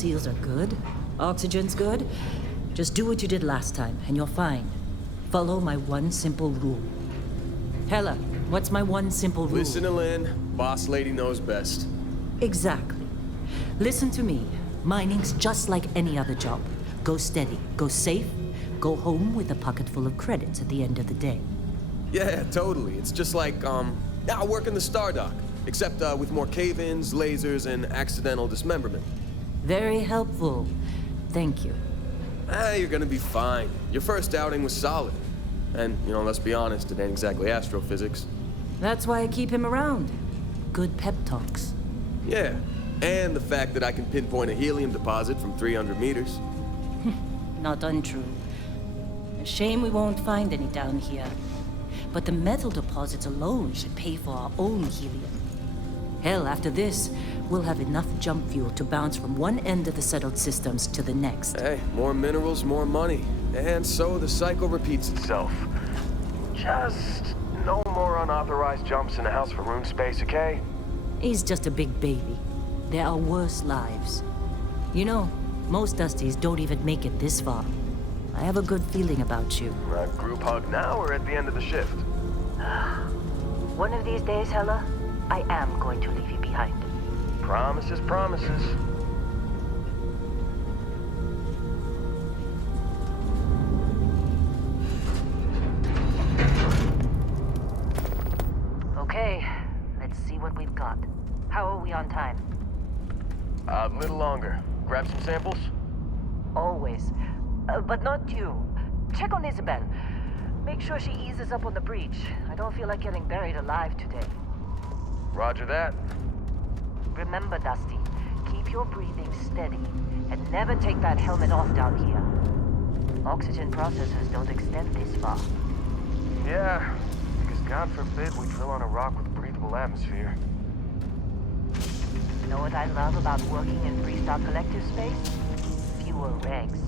seals are good, oxygen's good, just do what you did last time, and you're fine. Follow my one simple rule. Hella, what's my one simple rule? Listen to Lynn. Boss lady knows best. Exactly. Listen to me. Mining's just like any other job. Go steady, go safe, go home with a pocket full of credits at the end of the day. Yeah, totally. It's just like, I work in the Star Dock. Except with more cave-ins, lasers, and accidental dismemberment. Very helpful. Thank you. You're gonna be fine. Your first outing was solid. And, let's be honest, it ain't exactly astrophysics. That's why I keep him around. Good pep talks. Yeah, and the fact that I can pinpoint a helium deposit from 300 meters. Not untrue. A shame we won't find any down here. But the metal deposits alone should pay for our own helium. Hell, after this, we'll have enough jump fuel to bounce from one end of the settled systems to the next. Hey, more minerals, more money. And so the cycle repeats itself. Just no more unauthorized jumps in the house for room space, okay? He's just a big baby. There are worse lives. Most Dusties don't even make it this far. I have a good feeling about you. A group hug now or at the end of the shift? One of these days, Hella, I am going to leave you behind. Promises, promises. Okay, let's see what we've got. How are we on time? A little longer. Grab some samples? Always. But not you. Check on Isabel. Make sure she eases up on the breach. I don't feel like getting buried alive today. Roger that. Remember, Dusty, keep your breathing steady and never take that helmet off down here. Oxygen processors don't extend this far. Yeah, because God forbid we drill on a rock with a breathable atmosphere. You know what I love about working in Freestar Collective space? Fewer regs.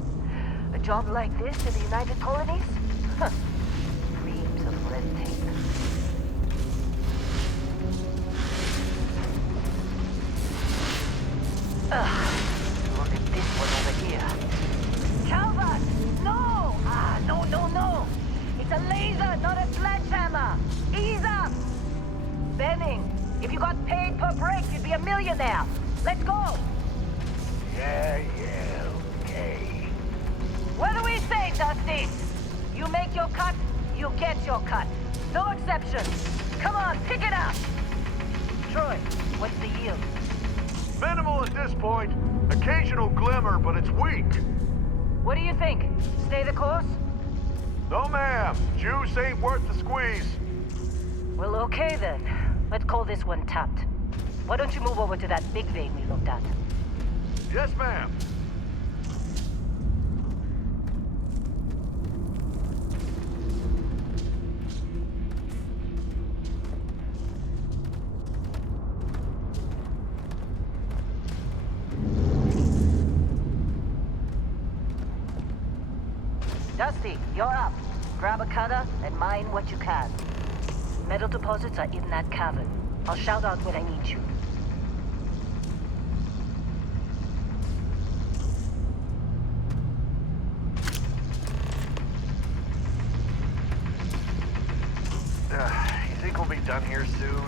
A job like this in the United Colonies? Huh. Dreams of red tape. Look at this one over here. Calvert! No! No. It's a laser, not a sledgehammer. Ease up! Benning, if you got paid per break, you'd be a millionaire. Let's go! Yeah, okay. What do we say, Dusty? You make your cut, you get your cut. No exceptions. Come on, pick it up! Troy, what's the yield? Minimal at this point. Occasional glimmer, but it's weak. What do you think? Stay the course? No, ma'am. Juice ain't worth the squeeze. Well, okay then. Let's call this one tapped. Why don't you move over to that big vein we looked at? Yes, ma'am. Dusty, you're up. Grab a cutter and mine what you can. Metal deposits are in that cavern. I'll shout out when I need you. You think we'll be done here soon?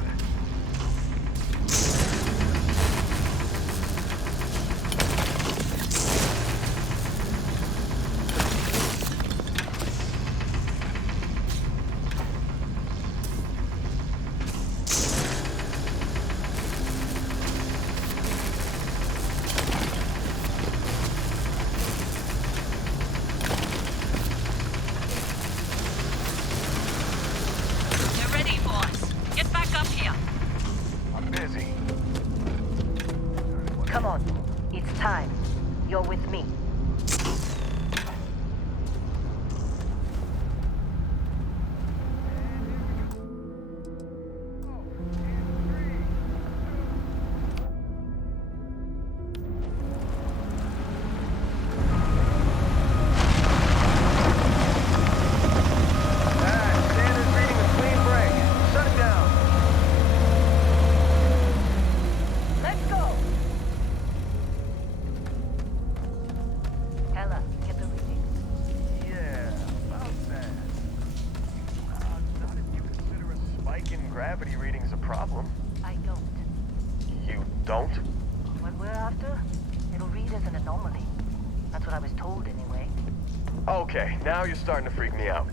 Come on. It's time. You're with me. problem. I don't. You don't? What we're after, it'll read as an anomaly. That's what I was told anyway. Okay, now you're starting to freak me out.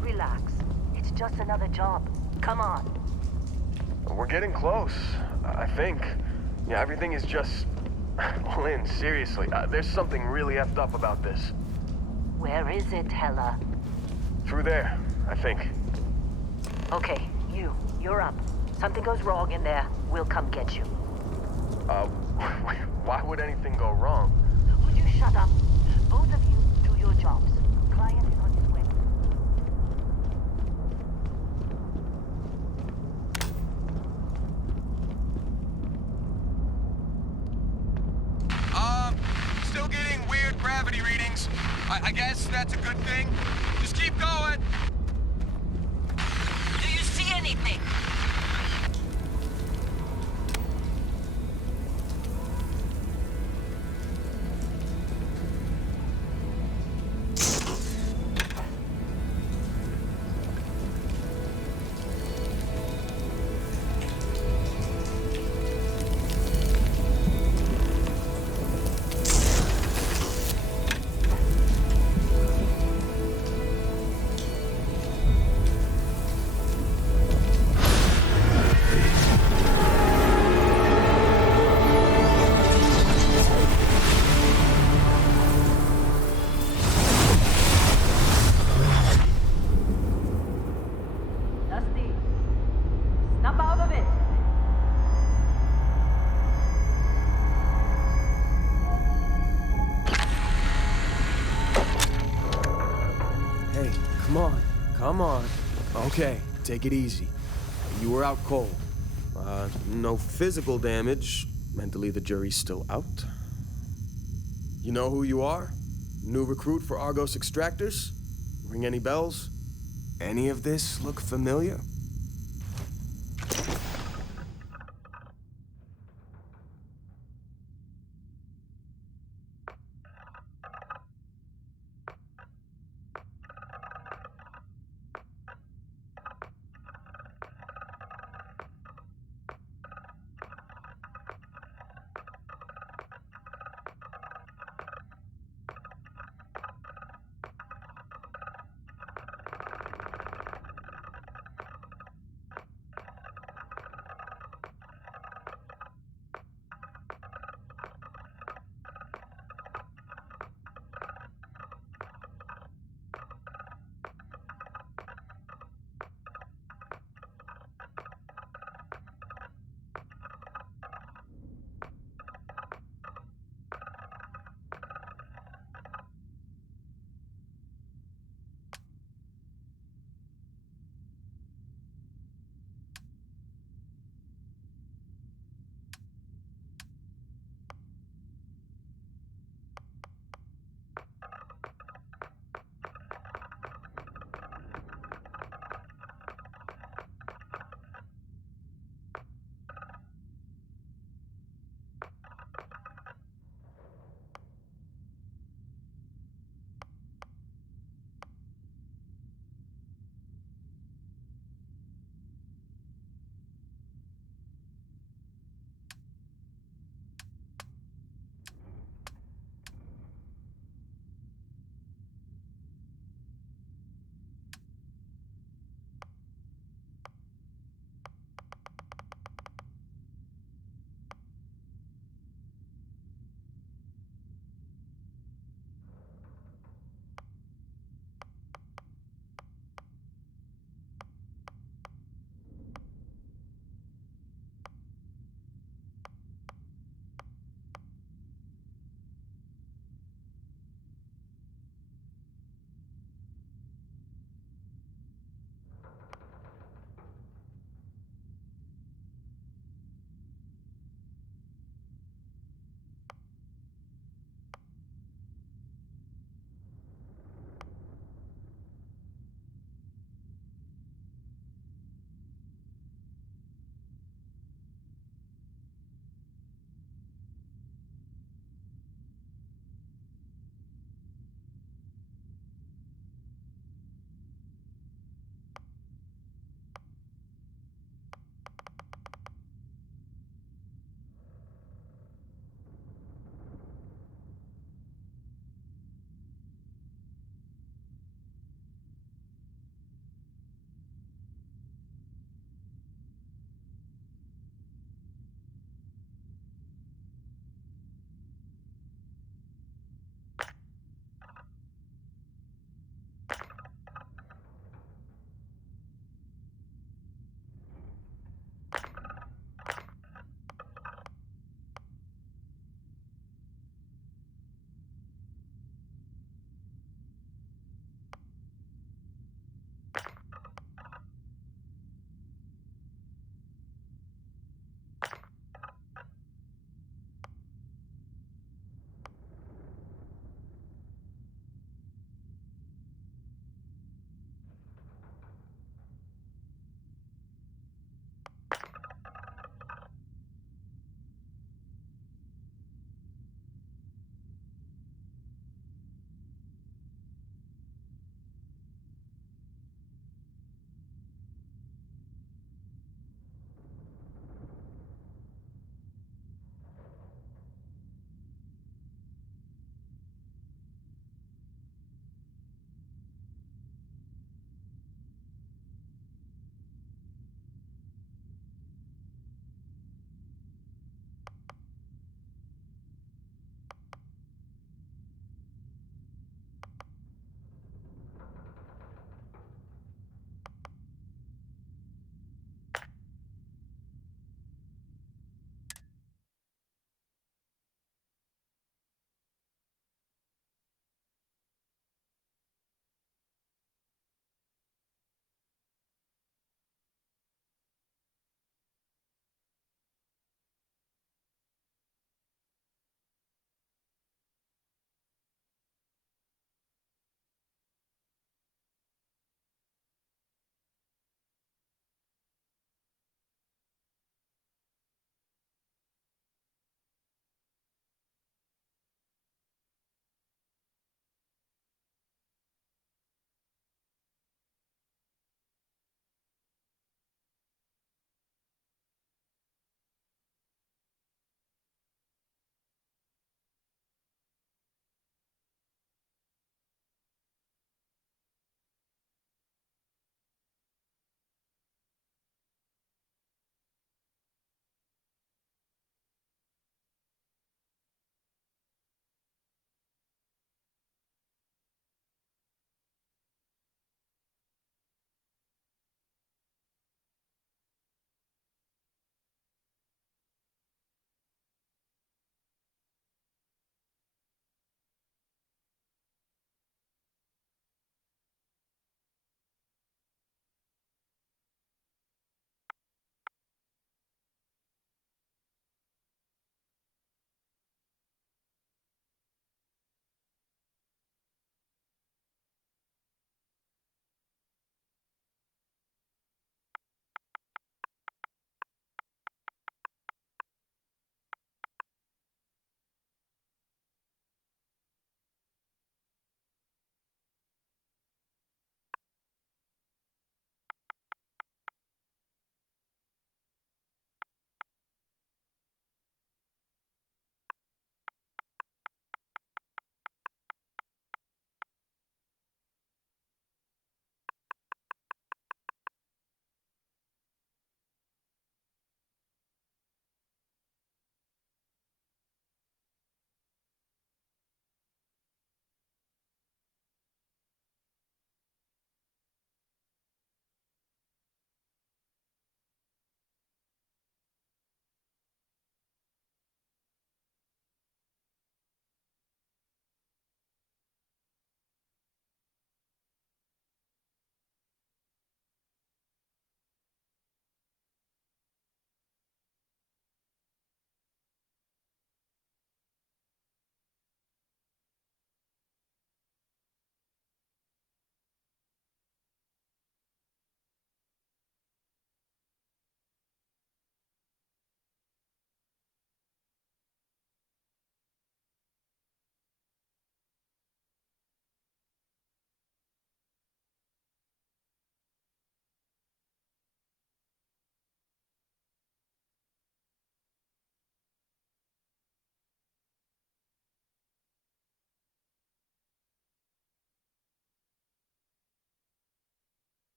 Relax. It's just another job. Come on. We're getting close, I think. Yeah, everything is just... Lynn, seriously, there's something really effed up about this. Where is it, Hella? Through there, I think. Okay, you're up. Something goes wrong in there, we'll come get you. Why would anything go wrong? Would you shut up? Both of you do your jobs. Client is on his way. Still getting weird gravity readings. I guess that's a good thing. Just keep going. Do you see anything? Dusty, snap out of it. Hey, come on. Come on. Okay, take it easy. You were out cold. No physical damage. Mentally, the jury's still out. You know who you are? New recruit for Argos Extractors? Ring any bells? Any of this look familiar?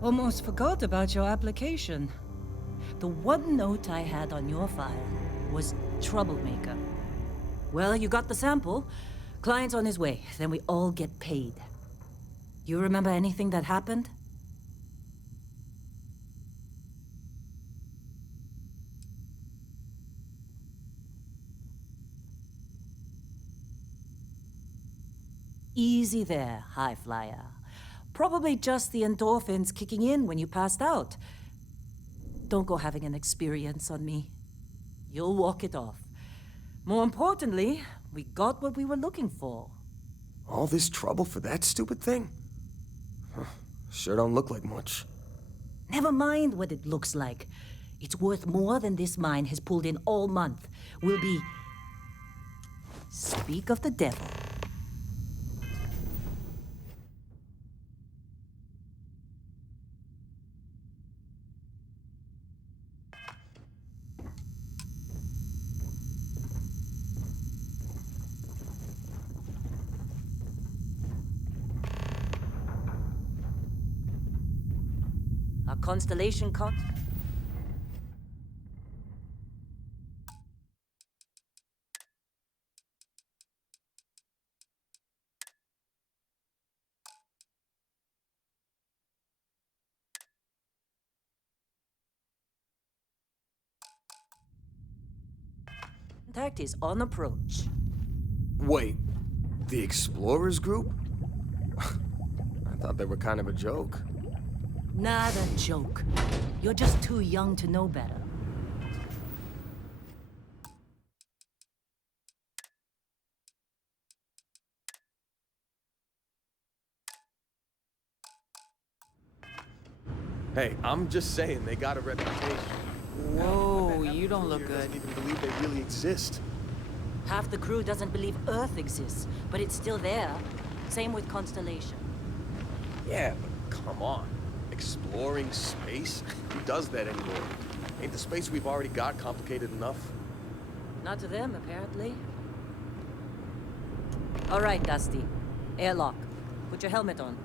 Almost forgot about your application. The one note I had on your file was troublemaker. Well, you got the sample. Client's on his way, then we all get paid. You remember anything that happened? Easy there, high flyer. Probably just the endorphins kicking in when you passed out. Don't go having an experience on me. You'll walk it off. More importantly, we got what we were looking for. All this trouble for that stupid thing? Huh, sure don't look like much. Never mind what it looks like. It's worth more than this mine has pulled in all month. We'll be... Speak of the devil. Our constellation contact is on approach. Wait, the Explorers group? I thought they were kind of a joke. Not a joke. You're just too young to know better. Hey, I'm just saying they got a reputation. Whoa, you don't look Here good. doesn't even believe they really exist. Half the crew doesn't believe Earth exists, but it's still there. Same with Constellation. Yeah, but come on. Exploring space? Who does that anymore? Ain't the space we've already got complicated enough? Not to them, apparently. All right, Dusty. Airlock. Put your helmet on.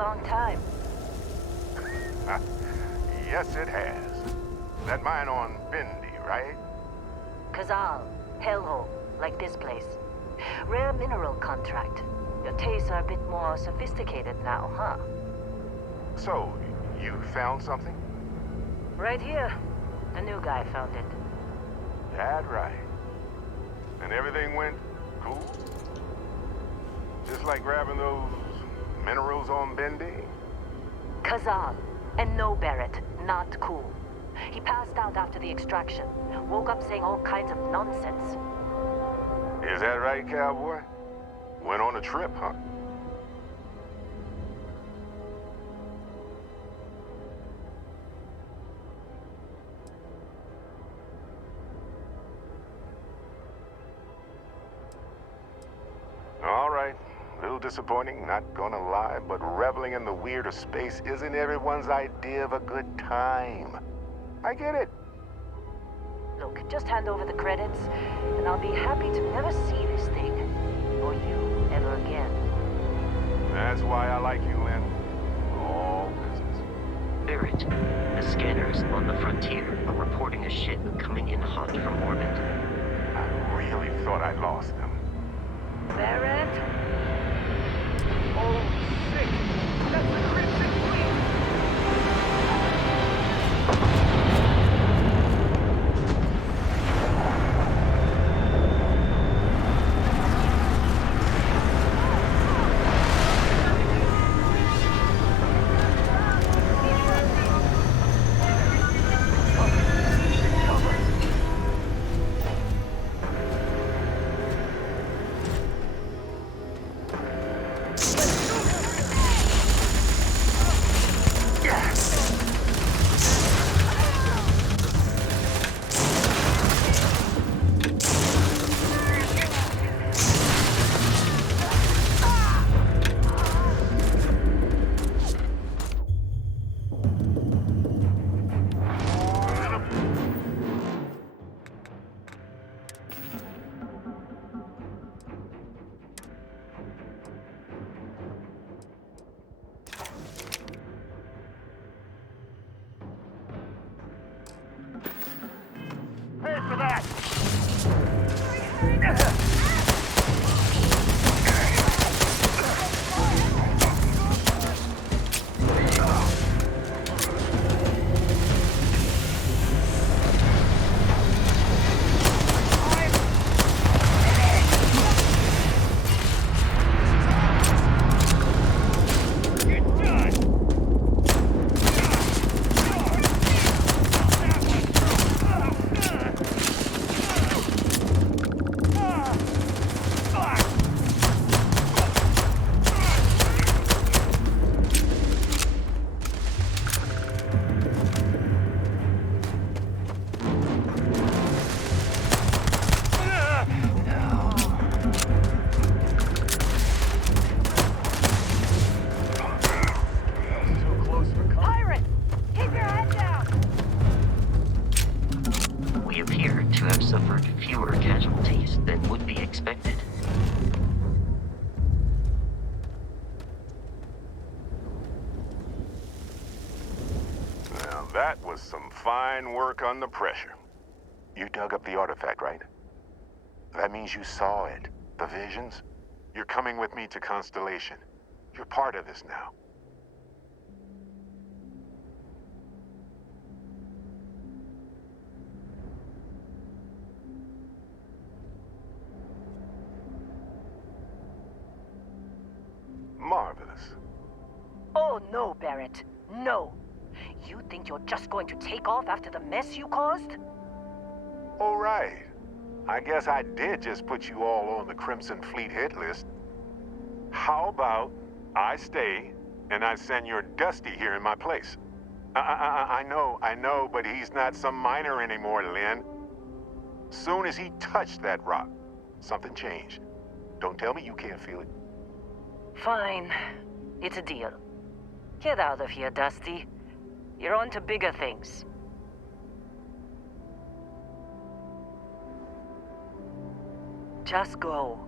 long time. Yes, it has. That mine on Bendy, right? Kazal, hellhole, like this place. Rare mineral contract. Your tastes are a bit more sophisticated now, huh? So, you found something? Right here. The new guy found it. That right. And everything went cool? Just like grabbing those minerals on Bendy? Kazal. And no, Barrett. Not cool. He passed out after the extraction. Woke up saying all kinds of nonsense. Is that right, cowboy? Went on a trip, huh? All right. A little disappointing, not gonna lie, but reveling in the weird of space isn't everyone's idea of a good time. I get it. Look, just hand over the credits, and I'll be happy to never see this thing. Or you ever again. That's why I like you, Lynn. All business. Barrett, the scanners on the frontier are reporting a ship coming in hot from orbit. I really thought I lost them. Barrett? Oh, shit! That's the Crimson Fleet! Pay for that! Too close for comfort. Pirate! Keep your head down! We appear to have suffered fewer casualties than would be expected. Now, that was some fine work under pressure. You dug up the artifact, right? That means you saw it. The visions? You're coming with me to Constellation. You're part of this now. Marvelous. Oh, no, Barrett. No. You think you're just going to take off after the mess you caused? All right. I guess I did just put you all on the Crimson Fleet hit list. How about I stay and I send your Dusty here in my place? I know, but he's not some miner anymore, Lynn. Soon as he touched that rock, something changed. Don't tell me you can't feel it. Fine. It's a deal. Get out of here, Dusty. You're on to bigger things. Just go.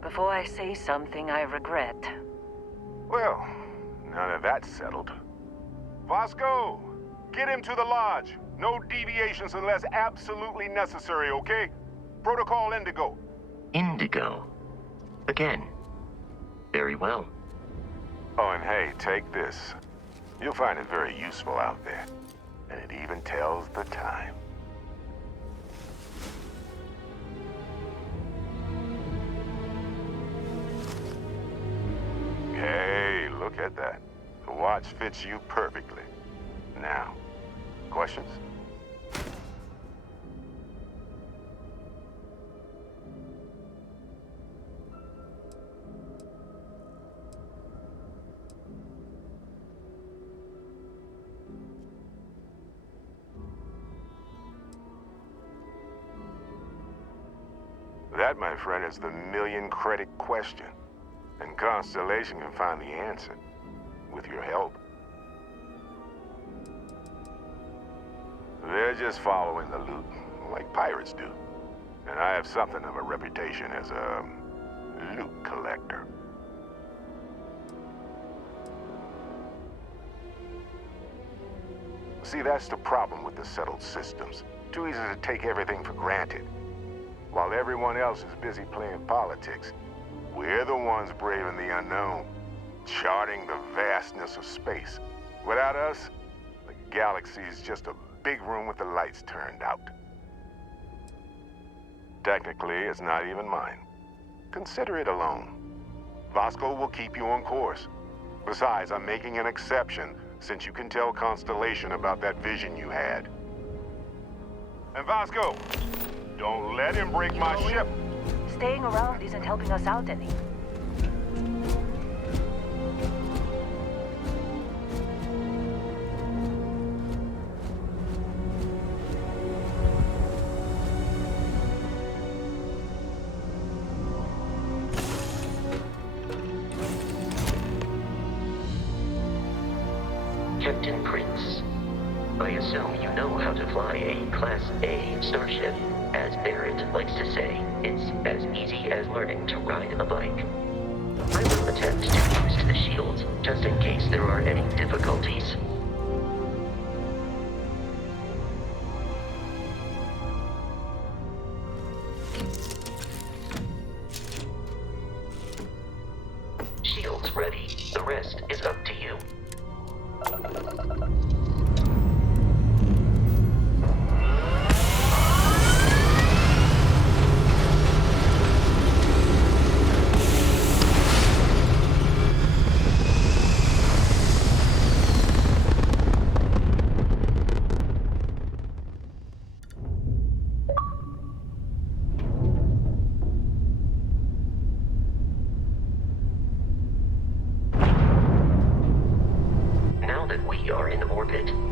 Before I say something I regret. Well, Now that that's settled. Vasco, get him to the lodge. No deviations unless absolutely necessary, okay? Protocol Indigo. Indigo. Again. Very well. Oh, and hey, take this. You'll find it very useful out there. And it even tells the time. Hey, look at that. The watch fits you perfectly. Now, questions? That, my friend, is the million-credit question. And Constellation can find the answer. With your help. They're just following the loot, like pirates do. And I have something of a reputation as a loot collector. See, that's the problem with the settled systems. Too easy to take everything for granted. While everyone else is busy playing politics, we're the ones braving the unknown, charting the vastness of space. Without us, the galaxy's just a big room with the lights turned out. Technically, it's not even mine. Consider it alone. Vasco will keep you on course. Besides, I'm making an exception since you can tell Constellation about that vision you had. And Vasco, don't let him break my ship. Staying around isn't helping us out any. Captain Prince, I assume you know how to fly a Class A starship. As Barrett likes to say, it's as easy as learning to ride a bike. I will attempt to use the shields, just in case there are any difficulties. Shields ready. The rest is up to you.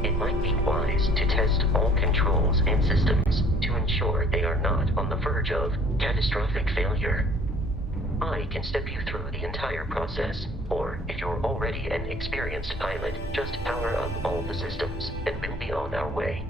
It might be wise to test all controls and systems to ensure they are not on the verge of catastrophic failure. I can step you through the entire process, or if you're already an experienced pilot, just power up all the systems, and we'll be on our way.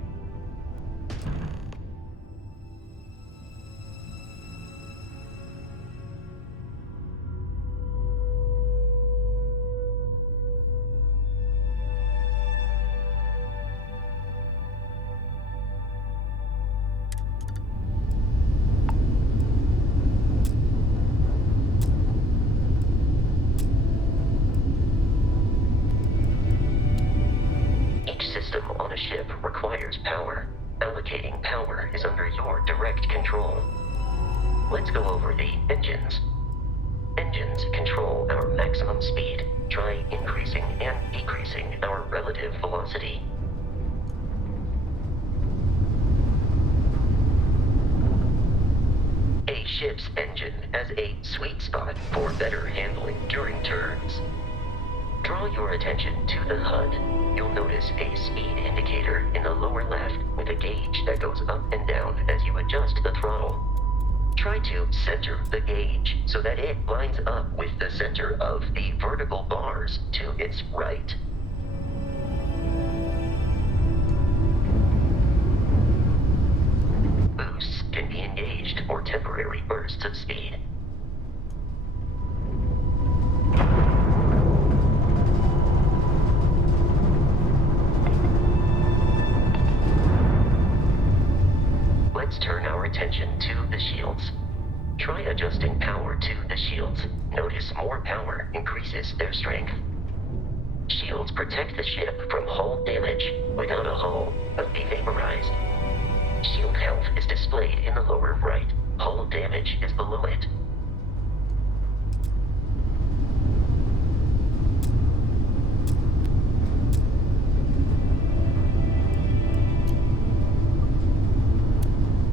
Let's go over the engines. Engines control our maximum speed. Try increasing and decreasing our relative velocity. A ship's engine has a sweet spot for better handling during turns. Draw your attention to the HUD. You'll notice a speed indicator in the lower left with a gauge that goes up and down as you adjust the throttle. Try to center the gauge so that it lines up with the center of the vertical bars to its right. Boosts can be engaged for temporary bursts of speed. attention to the shields. Try adjusting power to the shields. Notice more power increases their strength. Shields protect the ship from hull damage. Without a hull, will be vaporized. Shield health is displayed in the lower right. Hull damage is below it.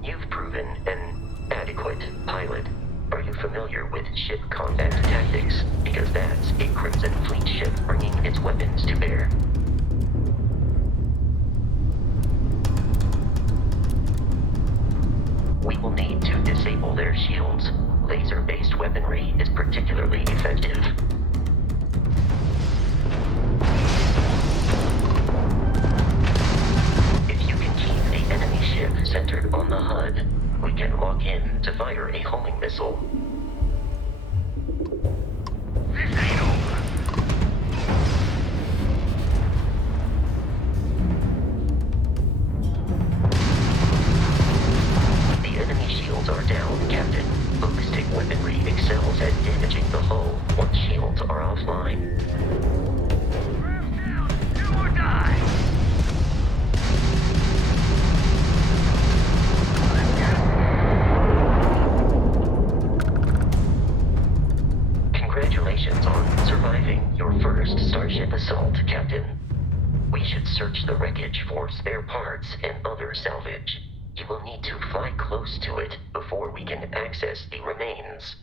You've proven an adequate pilot. Are you familiar with ship combat tactics? Because that's a Crimson Fleet ship bringing its weapons to bear. We will need to disable their shields. Laser-based weaponry is particularly effective. If you can keep the enemy ship centered on the HUD, we can lock in to fire a homing missile. This ain't over. The enemy shields are down, Captain. Ballistic weaponry excels at damaging the hull once shields are offline. Crash down, do or die. Congratulations on surviving your first Starship assault, Captain. We should search the wreckage for spare parts and other salvage. You will need to fly close to it before we can access the remains.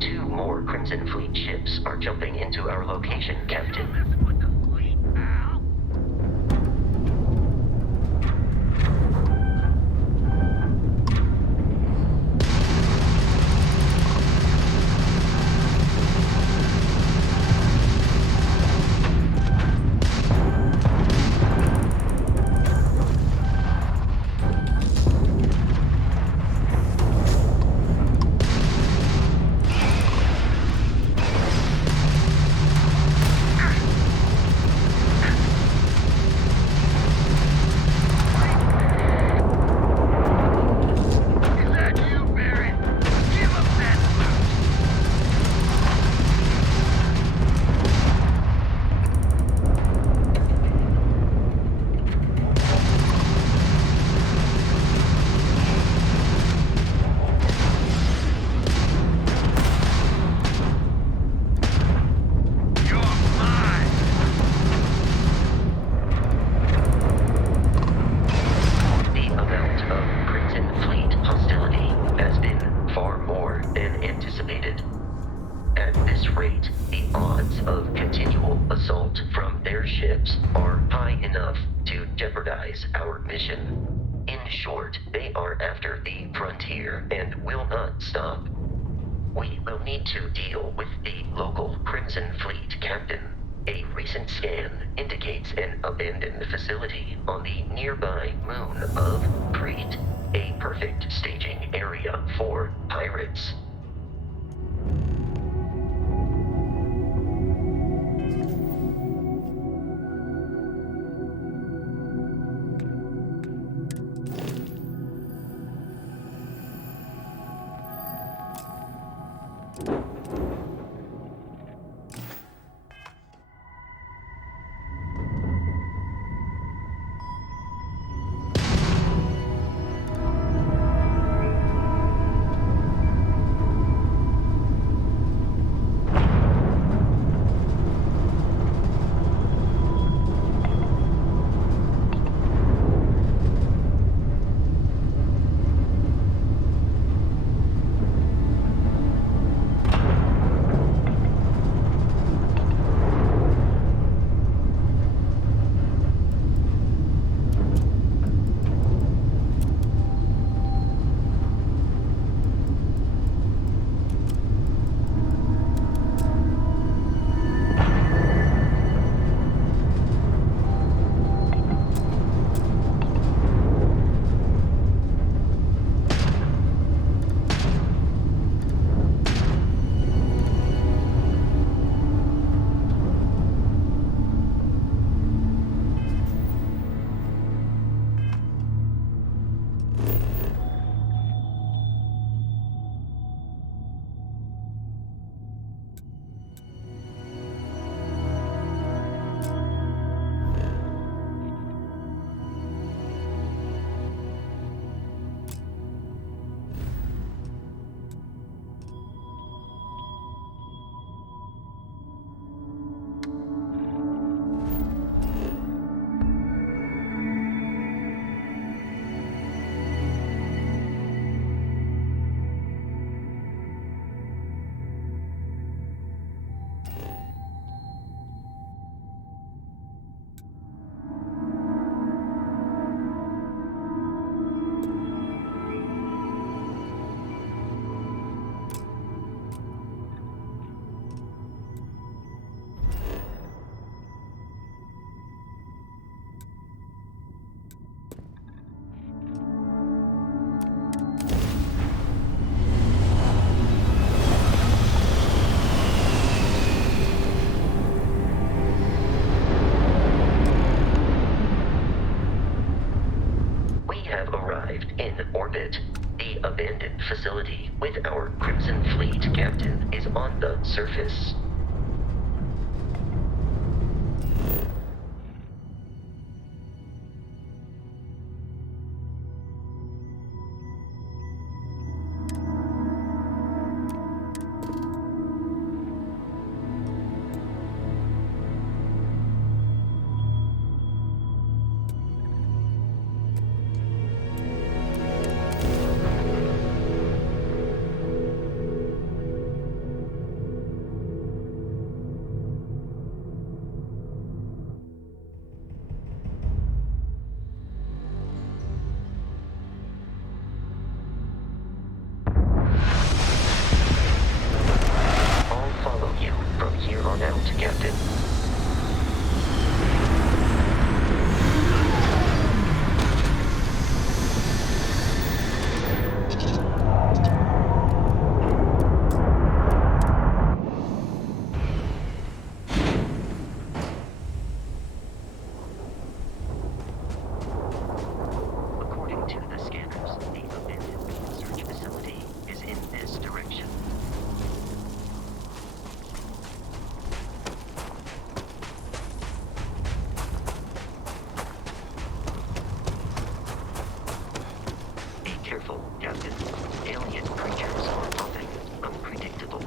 Two more Crimson Fleet ships are jumping into our location, Captain. Messing with the fleet, pal. Is that you, Barry? Give up that loot. You're mine. The amount of Crimson Fleet hostility has been far more than anticipated. At this rate, the odds of continual assault from their ships are high enough to jeopardize our mission. In short, they are after the frontier and will not stop. We will need to deal with the local Crimson Fleet captain. A recent scan indicates an abandoned facility on the nearby moon of Crete, a perfect staging area for pirates. orbit. The abandoned facility with our Crimson Fleet captain is on the surface. Captain. According to the scanners, the abandoned research facility is in this direction. Careful, Captain. Alien creatures are often unpredictable.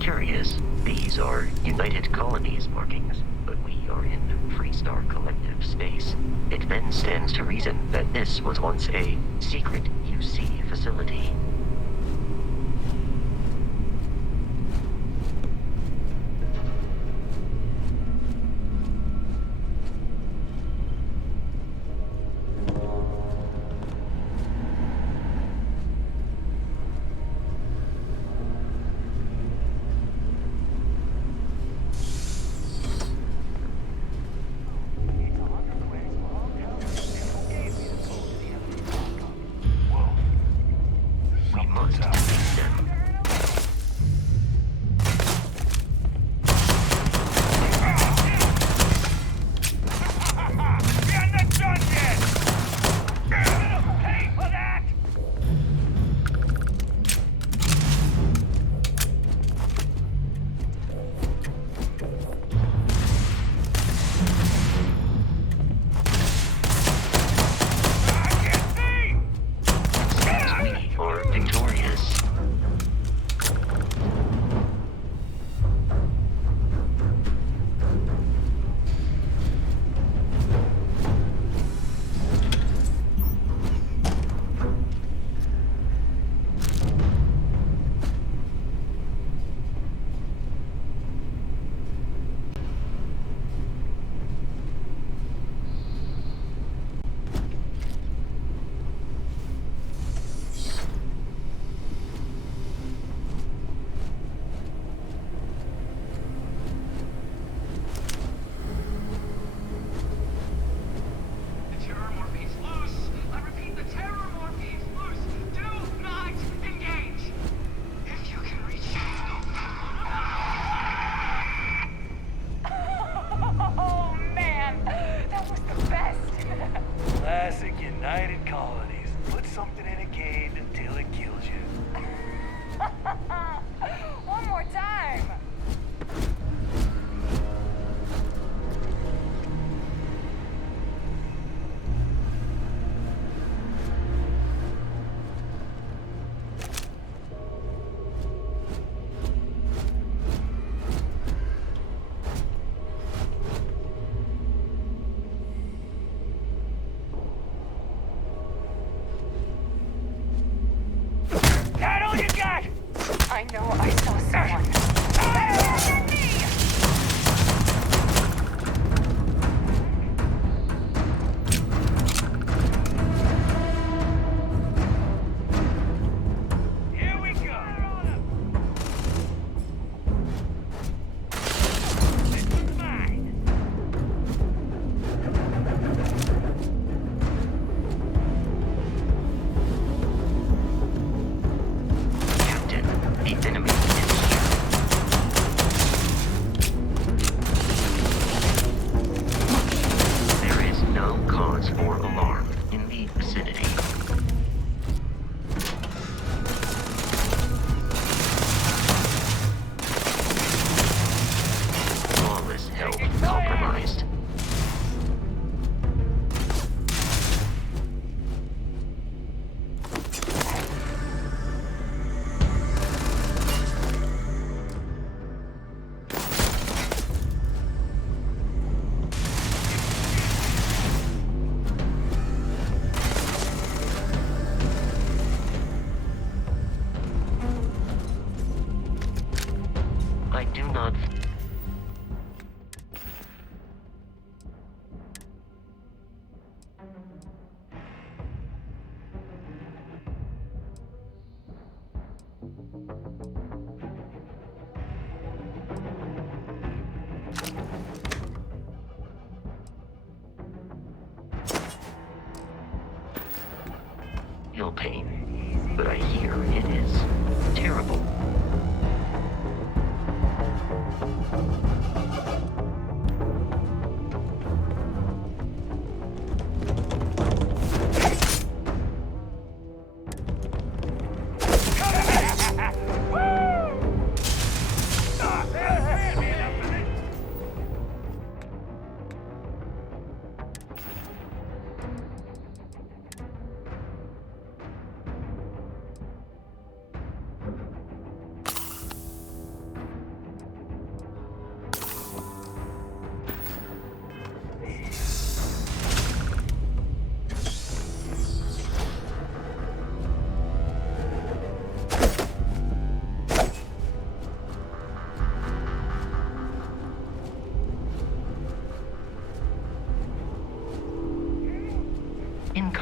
Curious. These are United Colonies markings, but we are in Freestar Collective space. It then stands to reason that this was once a secret UC facility.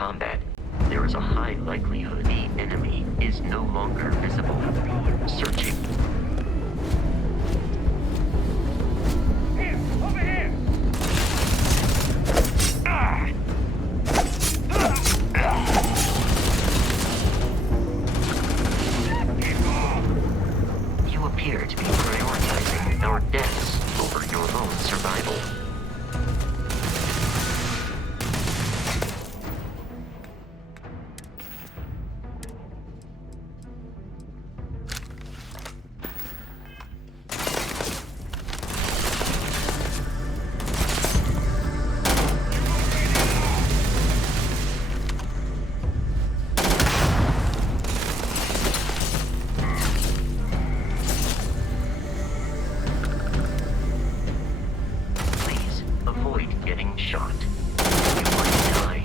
combat, there is a high likelihood the enemy is no longer visible. Searching. Here, over here! You appear to be prioritizing our deaths over your own survival. Please avoid getting shot. You might die.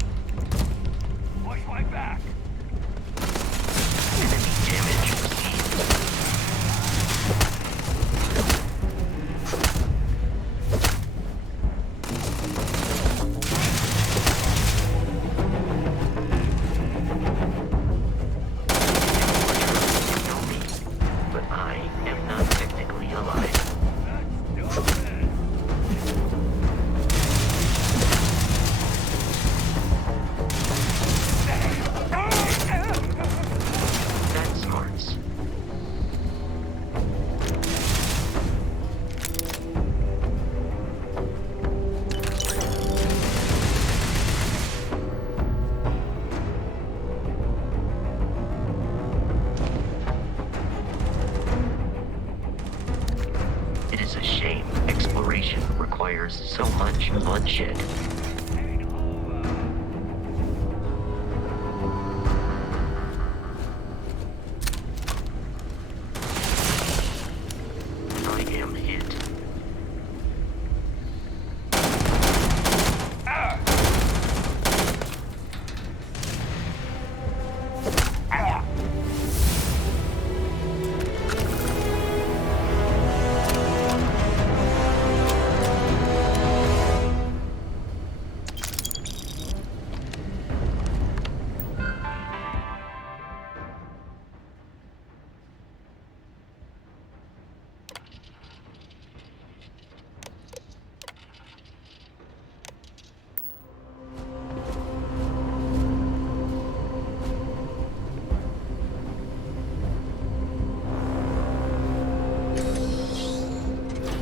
Watch my back! Enemy damage received. You know me, but I am not technically alive. That's smarts. It is a shame exploration requires so much bloodshed. I am hit.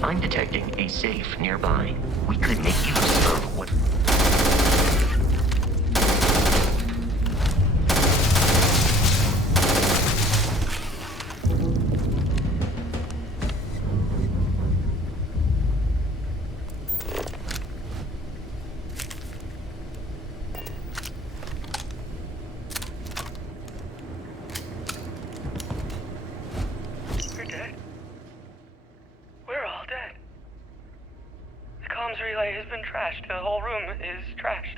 I'm detecting a safe nearby. We could make use of what... We're dead. We're all dead. The comms relay has been trashed. The whole room is trashed.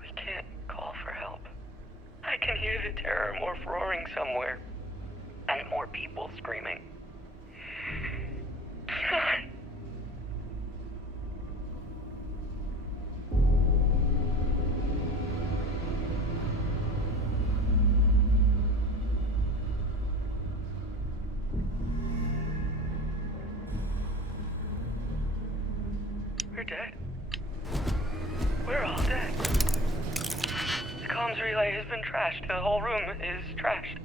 We can't call for help. I can hear the terror morph roaring somewhere. And more people screaming. We're dead. We're all dead. The comms relay has been trashed. The whole room is trashed.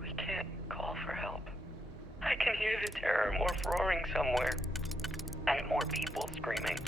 We can't call for help. I can hear the terror morph roaring somewhere. And more people screaming.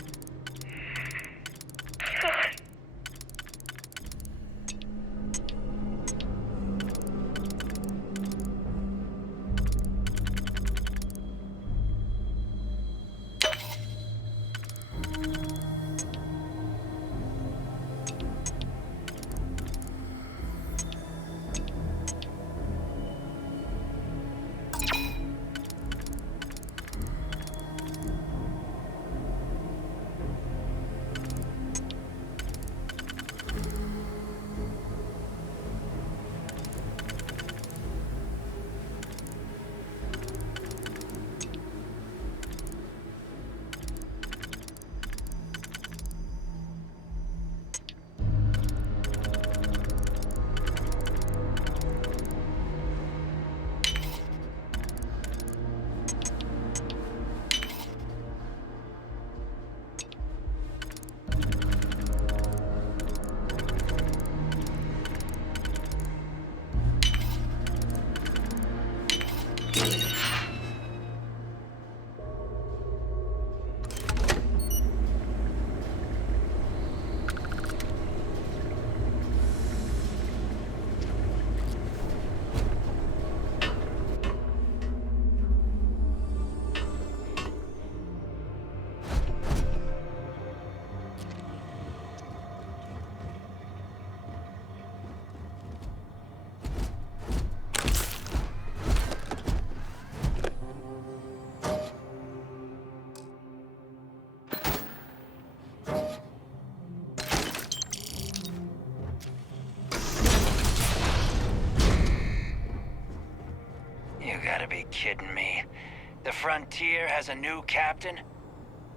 kidding me? The Frontier has a new captain?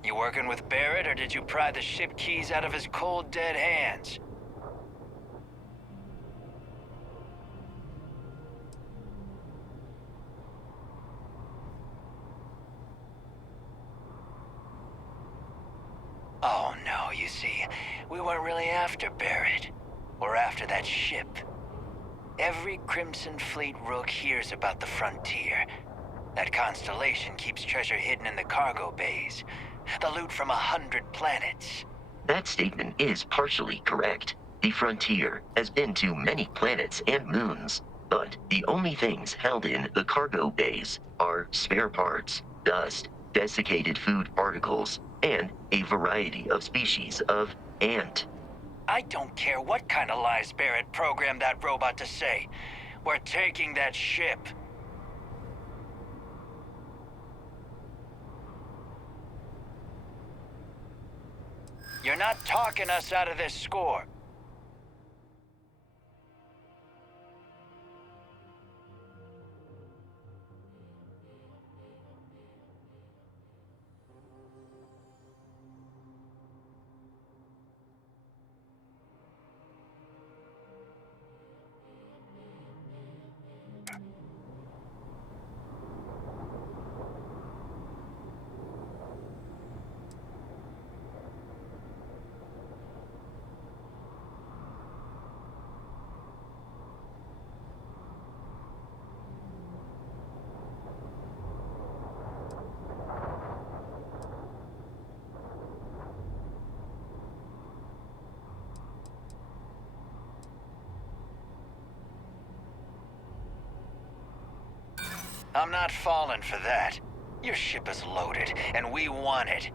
You working with Barrett, or did you pry the ship keys out of his cold, dead hands? Oh no, you see, we weren't really after Barrett. We're after that ship. Every Crimson Fleet rook hears about the Frontier. That constellation keeps treasure hidden in the cargo bays. The loot from 100 planets. That statement is partially correct. The Frontier has been to many planets and moons, but the only things held in the cargo bays are spare parts, dust, desiccated food particles, and a variety of species of ant. I don't care what kind of lies Barrett programmed that robot to say. We're taking that ship. You're not talking us out of this score. I'm not falling for that. Your ship is loaded, and we want it.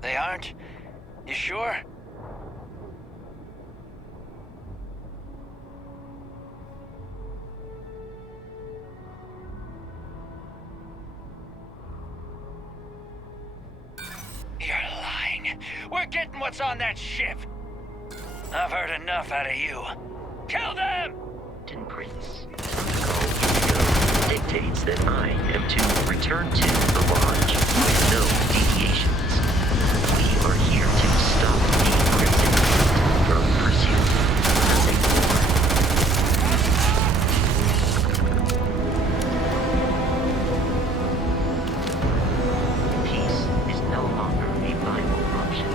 They aren't? You sure? You're lying. We're getting what's on that ship. I've heard enough out of you. Kill them! Prince dictates that I am to return to the lodge with no deviations. We are here to stop the Crimson Fleet from pursuit. Nothing more. Peace is no longer a viable option.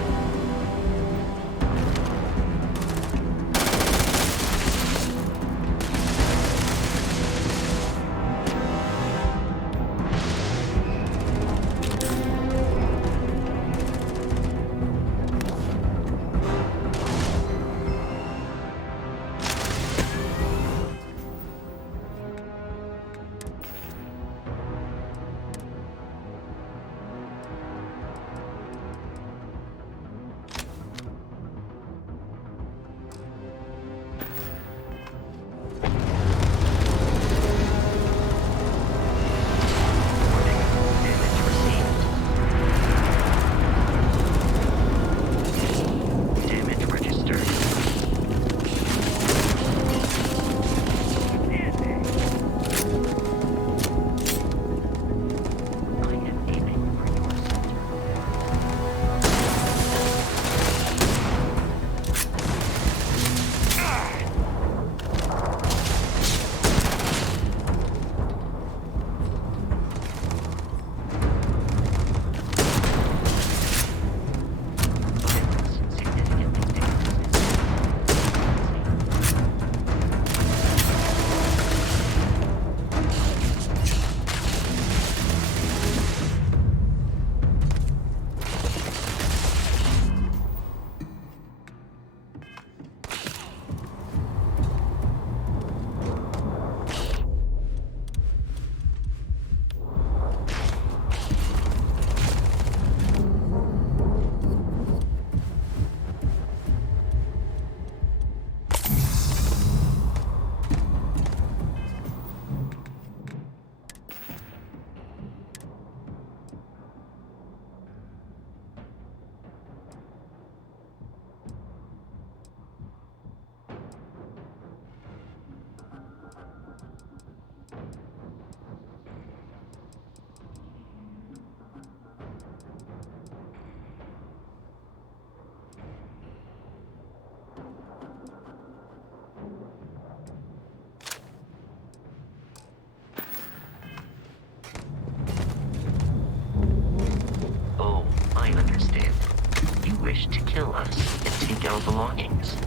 wish to kill us and take our belongings.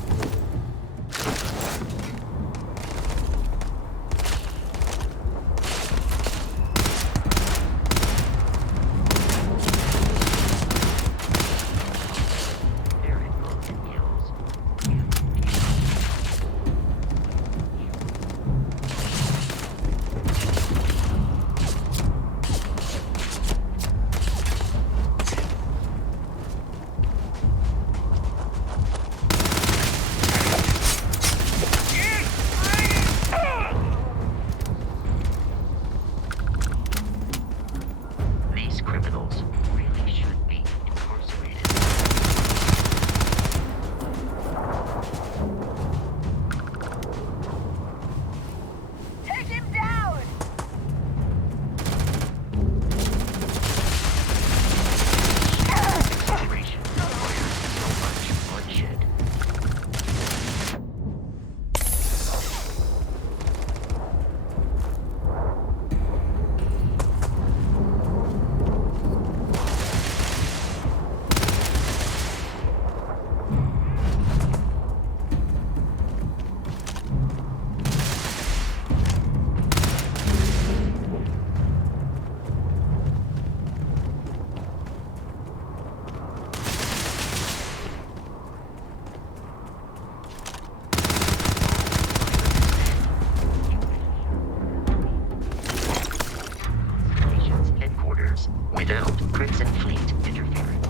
These criminals really should be incarcerated. Take him down! Operation requires so much bloodshed. Nation's headquarters without Crimson Fleet interference.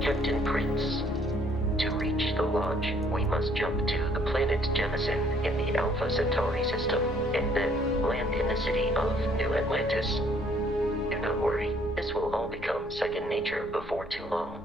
Captain Prince, to reach the Lodge, we must jump to the planet Jemison in the Alpha Centauri system, and then land in the city of New Atlantis. Do not worry, this will all become second nature before too long.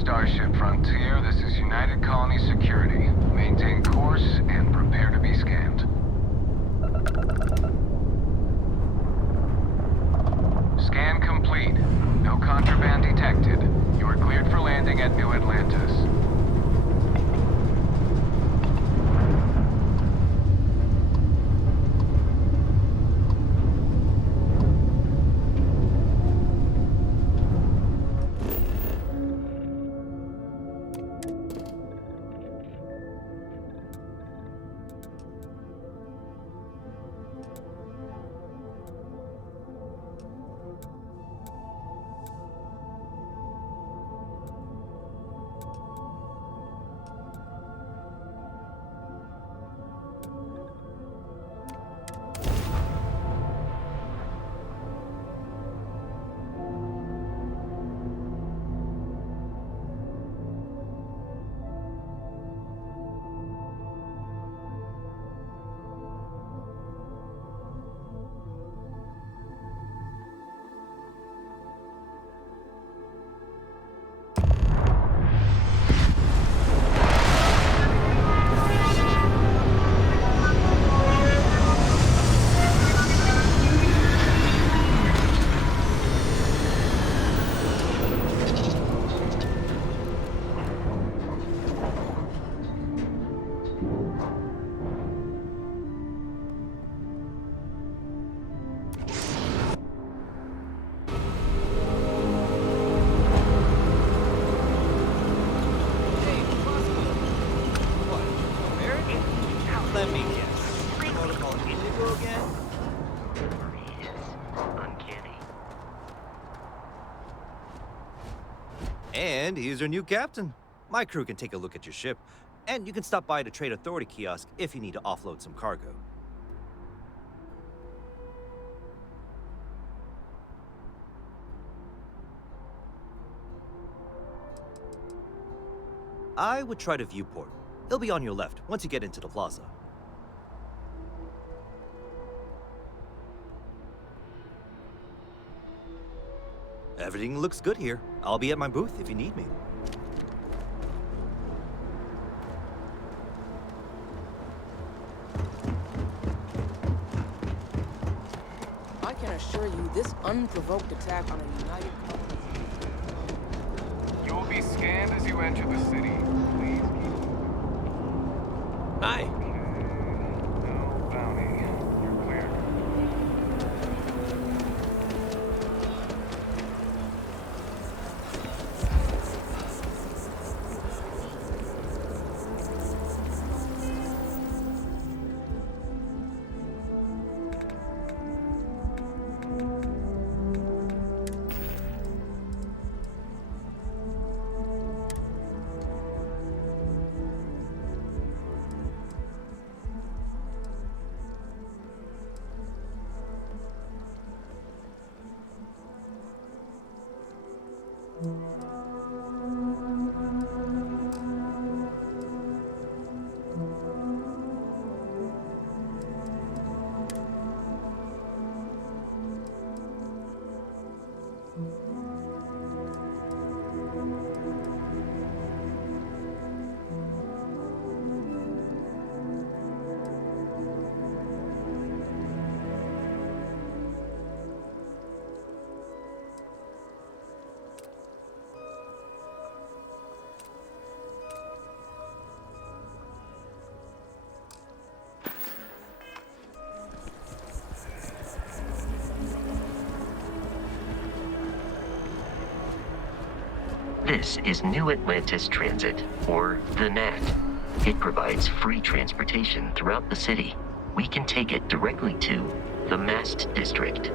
Starship Frontier, this is United Colony Security. Maintain course and prepare to be scanned. Scan complete. No contraband detected. You are cleared for landing at New Atlantis. Let me guess. Protocol Indigo again? Uncanny. And he's your new captain. My crew can take a look at your ship, and you can stop by the Trade Authority kiosk if you need to offload some cargo. I would try the viewport. It'll be on your left once you get into the plaza. Everything looks good here. I'll be at my booth if you need me. I can assure you this unprovoked attack on a United Colony. You will be scanned as you enter the city. Please keep... Hi. No bounty. You're clear. This is New Atlantis Transit, or the NAT. It provides free transportation throughout the city. We can take it directly to the Mast District.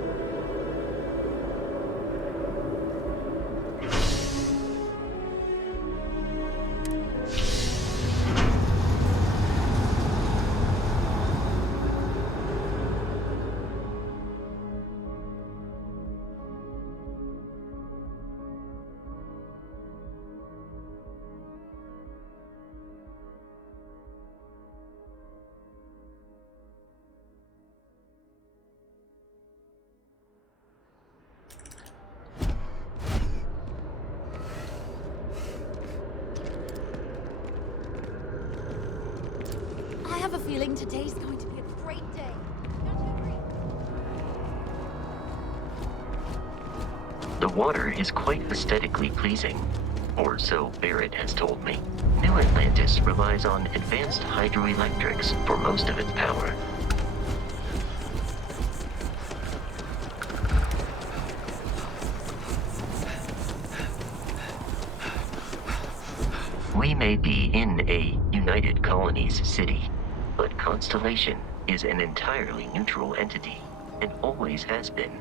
feeling today's going to be a great day. Don't you agree? The water is quite aesthetically pleasing, or so Barrett has told me. New Atlantis relies on advanced hydroelectrics for most of its power. We may be in a United Colonies city, but Constellation is an entirely neutral entity, and always has been.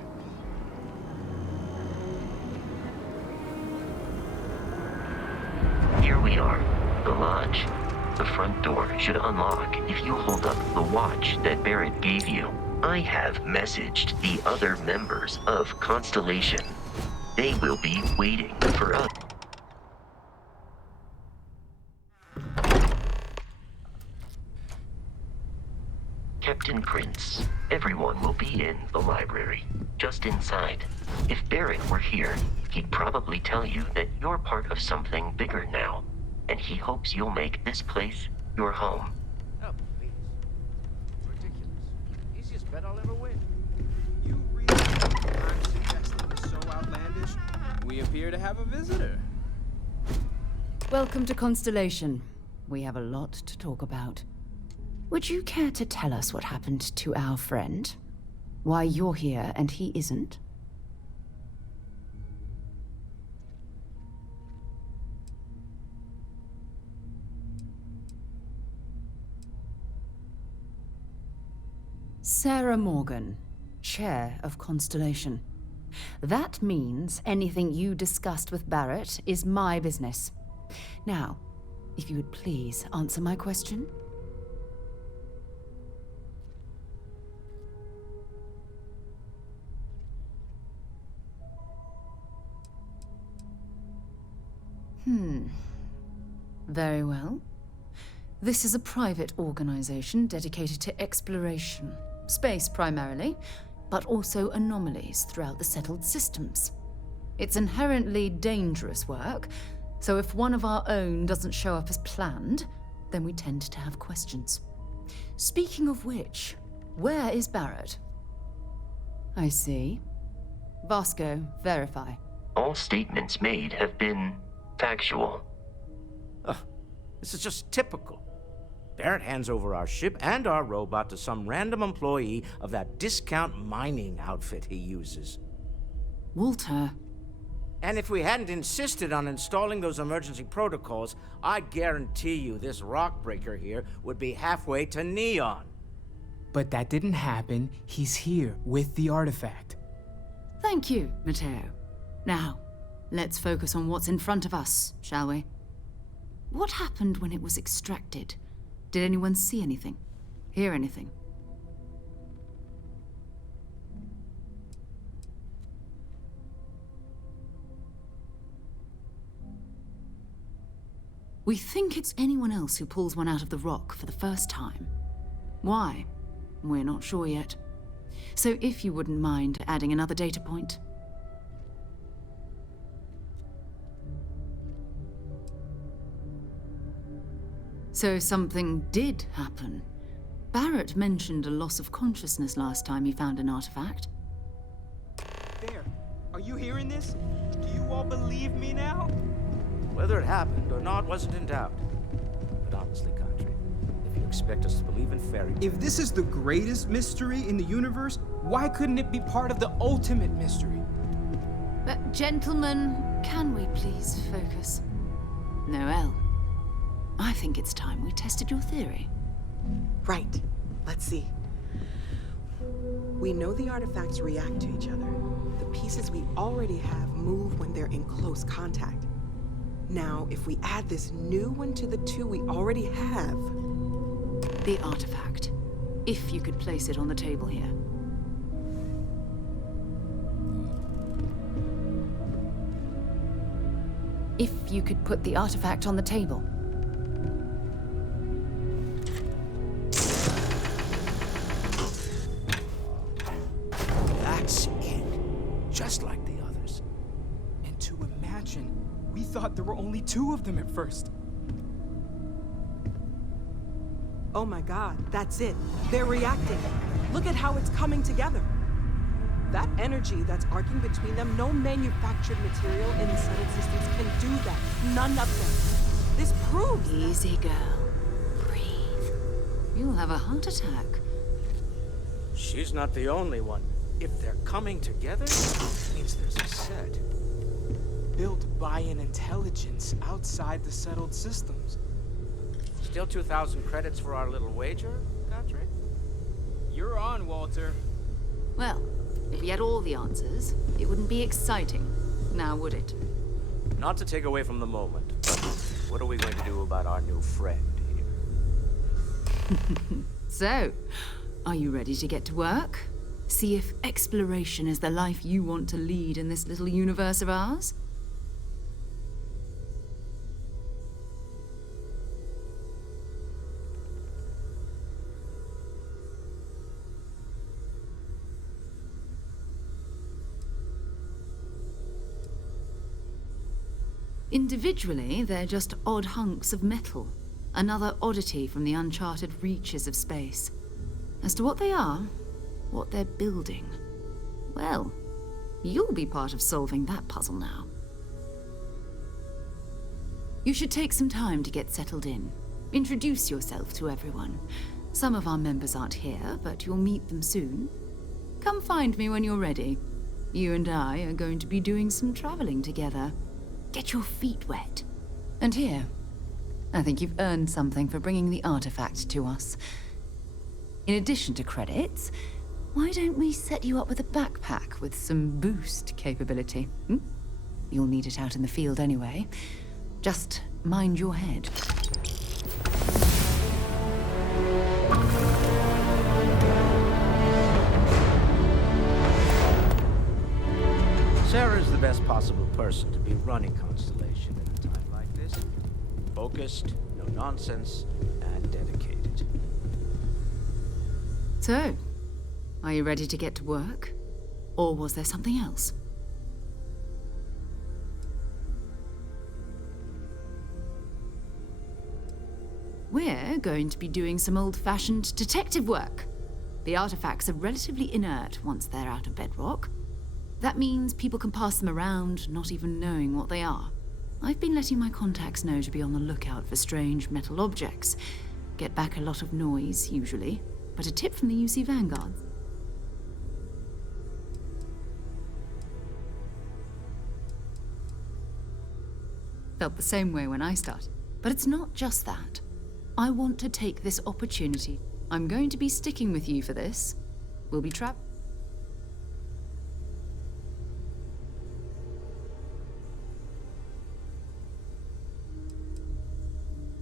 Here we are, the lodge. The front door should unlock if you hold up the watch that Barrett gave you. I have messaged the other members of Constellation. They will be waiting for us. Captain Prince, everyone will be in the library, just inside. If Barrett were here, he'd probably tell you that you're part of something bigger now, and he hopes you'll make this place your home. Oh, please. Ridiculous. Easiest bet I'll ever win. You really think I'm suggesting is so outlandish? We appear to have a visitor. Welcome to Constellation. We have a lot to talk about. Would you care to tell us what happened to our friend? Why you're here and he isn't? Sarah Morgan, Chair of Constellation. That means anything you discussed with Barrett is my business. Now, if you would please answer my question. Very well. This is a private organization dedicated to exploration. Space primarily, but also anomalies throughout the settled systems. It's inherently dangerous work, so if one of our own doesn't show up as planned, then we tend to have questions. Speaking of which, where is Barrett? I see. Vasco, verify. All statements made have been factual. This is just typical. Barrett hands over our ship and our robot to some random employee of that discount mining outfit he uses. Walter. And if we hadn't insisted on installing those emergency protocols, I guarantee you this rock breaker here would be halfway to Neon. But that didn't happen. He's here with the artifact. Thank you, Matteo. Now, let's focus on what's in front of us, shall we? What happened when it was extracted? Did anyone see anything? Hear anything? We think it's anyone else who pulls one out of the rock for the first time. Why? We're not sure yet. So if you wouldn't mind adding another data point. So something did happen. Barrett mentioned a loss of consciousness last time he found an artifact. There. Are you hearing this? Do you all believe me now? Whether it happened or not wasn't in doubt. But honestly, Country, if you expect us to believe in fairy tales... If this is the greatest mystery in the universe, why couldn't it be part of the ultimate mystery? But gentlemen, can we please focus? Noel, I think it's time we tested your theory. Right. Let's see. We know the artifacts react to each other. The pieces we already have move when they're in close contact. Now, if we add this new one to the two we already have... The artifact. If you could place it on the table here. If you could put the artifact on the table. That's it. Just like the others. And to imagine, we thought there were only 2 of them at first. Oh my god, that's it. They're reacting. Look at how it's coming together. That energy that's arcing between them, no manufactured material in the settled systems can do that. None of them. This proves Easy, girl. Breathe. You'll have a heart attack. She's not the only one. If they're coming together, it means there's a set. Built by an intelligence outside the settled systems. Still 2,000 credits for our little wager, Godfrey? You're on, Walter. Well, if we had all the answers, it wouldn't be exciting. Now, would it? Not to take away from the moment, but what are we going to do about our new friend here? So, are you ready to get to work? See if exploration is the life you want to lead in this little universe of ours? Individually, they're just odd hunks of metal. Another oddity from the uncharted reaches of space. As to what they are, what they're building, well, you'll be part of solving that puzzle now. You should take some time to get settled in. Introduce yourself to everyone. Some of our members aren't here, but you'll meet them soon. Come find me when you're ready. You and I are going to be doing some traveling together. Get your feet wet. And here, I think you've earned something for bringing the artifact to us. In addition to credits, why don't we set you up with a backpack with some boost capability? You'll need it out in the field anyway. Just mind your head. Sarah's the best possible person to be running Constellation at a time like this. Focused, no nonsense, and dedicated. So, are you ready to get to work? Or was there something else? We're going to be doing some old-fashioned detective work. The artifacts are relatively inert once they're out of bedrock. That means people can pass them around, not even knowing what they are. I've been letting my contacts know to be on the lookout for strange metal objects. Get back a lot of noise, usually, but a tip from the UC Vanguard. Felt the same way when I started. But it's not just that. I want to take this opportunity. I'm going to be sticking with you for this. We'll be trapped.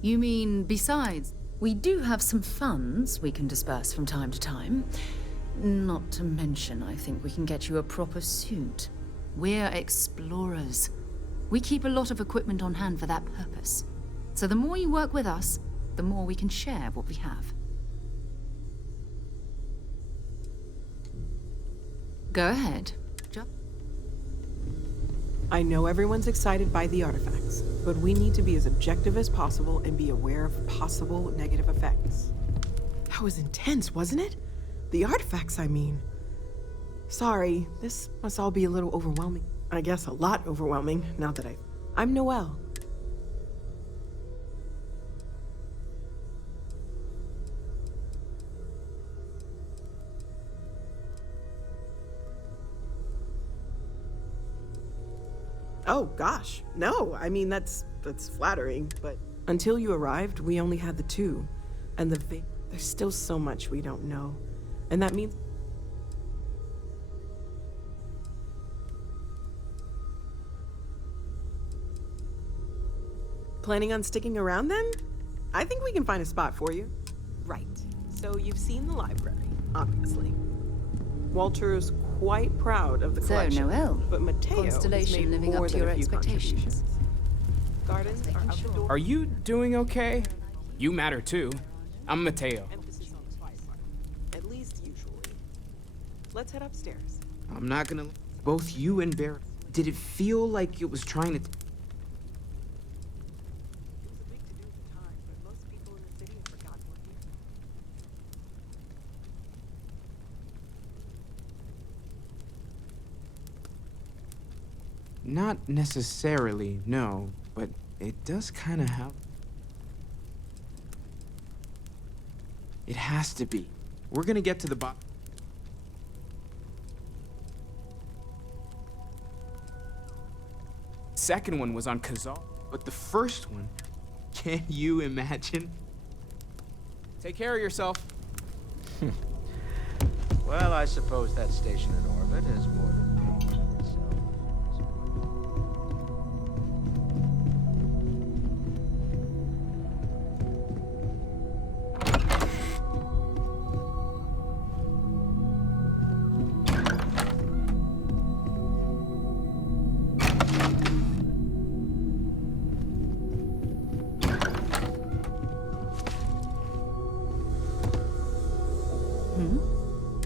You mean besides? We do have some funds we can disperse from time to time. Not to mention, I think we can get you a proper suit. We're explorers. We keep a lot of equipment on hand for that purpose. So the more you work with us, the more we can share what we have. Go ahead. I know everyone's excited by the artifacts, but we need to be as objective as possible and be aware of possible negative effects. That was intense, wasn't it? The artifacts, I mean. Sorry, this must all be a little overwhelming. I guess a lot overwhelming, now that I'm Noelle. Oh, gosh. No, I mean, that's flattering, but until you arrived, we only had the two. And there's still so much we don't know. And that means... Planning on sticking around then? I think we can find a spot for you. Right. So you've seen the library, obviously. Walter's quite proud of the collection. So, Noelle, but Mateo Constellation has made living more up to than your a few expectations. Gardens are out the door. Are you doing okay? You matter too. I'm Mateo. Emphasis on the quiet part. At least usually. Let's head upstairs. I'm not gonna... Both you and Barrett, did it feel like it was trying to... It was a big to-do at the time, but most people in the city have forgotten we're here. Not necessarily, no, but it does kind of help. It has to be. We're gonna get to the bottom. Second one was on Kazal, but the first one, can you imagine? Take care of yourself. Well, I suppose that station in orbit is more than paying for itself.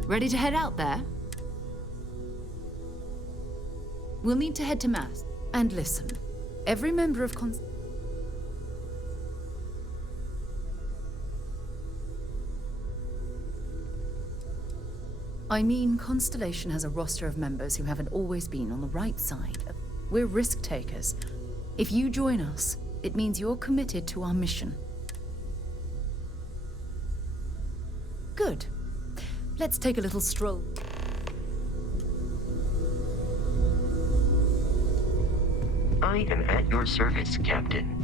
Ready to head out there? We'll need to head to Mass. And listen, every member of Constellation has a roster of members who haven't always been on the right side. We're risk takers. If you join us, it means you're committed to our mission. Good. Let's take a little stroll. I am at your service, Captain.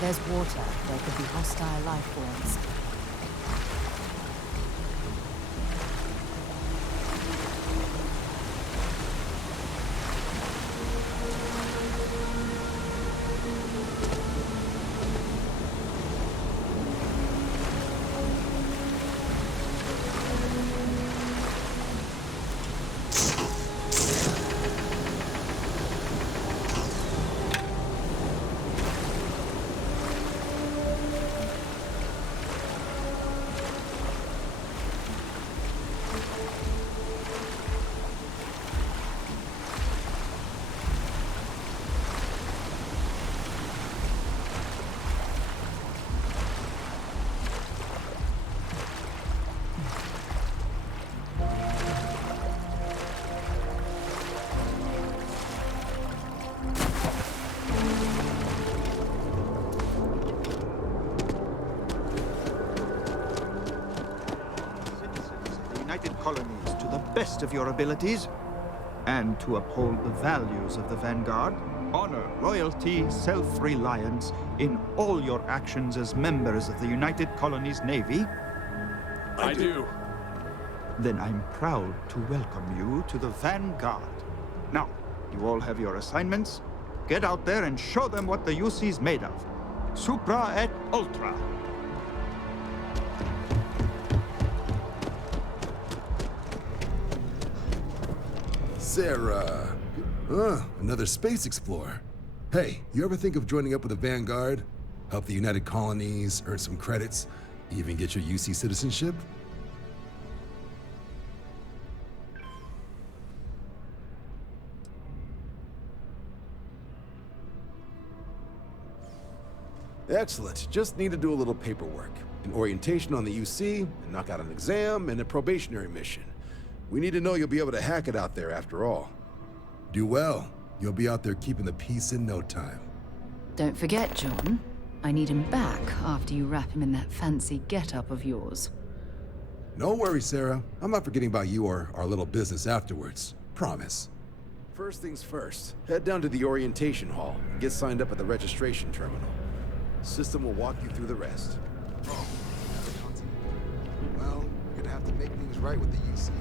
There's water. There could be hostile life forms. Colonies to the best of your abilities, and to uphold the values of the Vanguard, honor, loyalty, self-reliance in all your actions as members of the United Colonies Navy? I do. Then I'm proud to welcome you to the Vanguard. Now, you all have your assignments. Get out there and show them what the UC's made of. Supra et Ultra. Sarah. Another space explorer. Hey, you ever think of joining up with the Vanguard? Help the United Colonies, earn some credits, even get your UC citizenship? Excellent. Just need to do a little paperwork. An orientation on the UC, and knock out an exam, and a probationary mission. We need to know you'll be able to hack it out there after all. Do well. You'll be out there keeping the peace in no time. Don't forget, John. I need him back after you wrap him in that fancy get-up of yours. No worries, Sarah. I'm not forgetting about you or our little business afterwards. Promise. First things first, head down to the orientation hall and get signed up at the registration terminal. System will walk you through the rest. Oh, well, you're gonna have to make things right with the UC.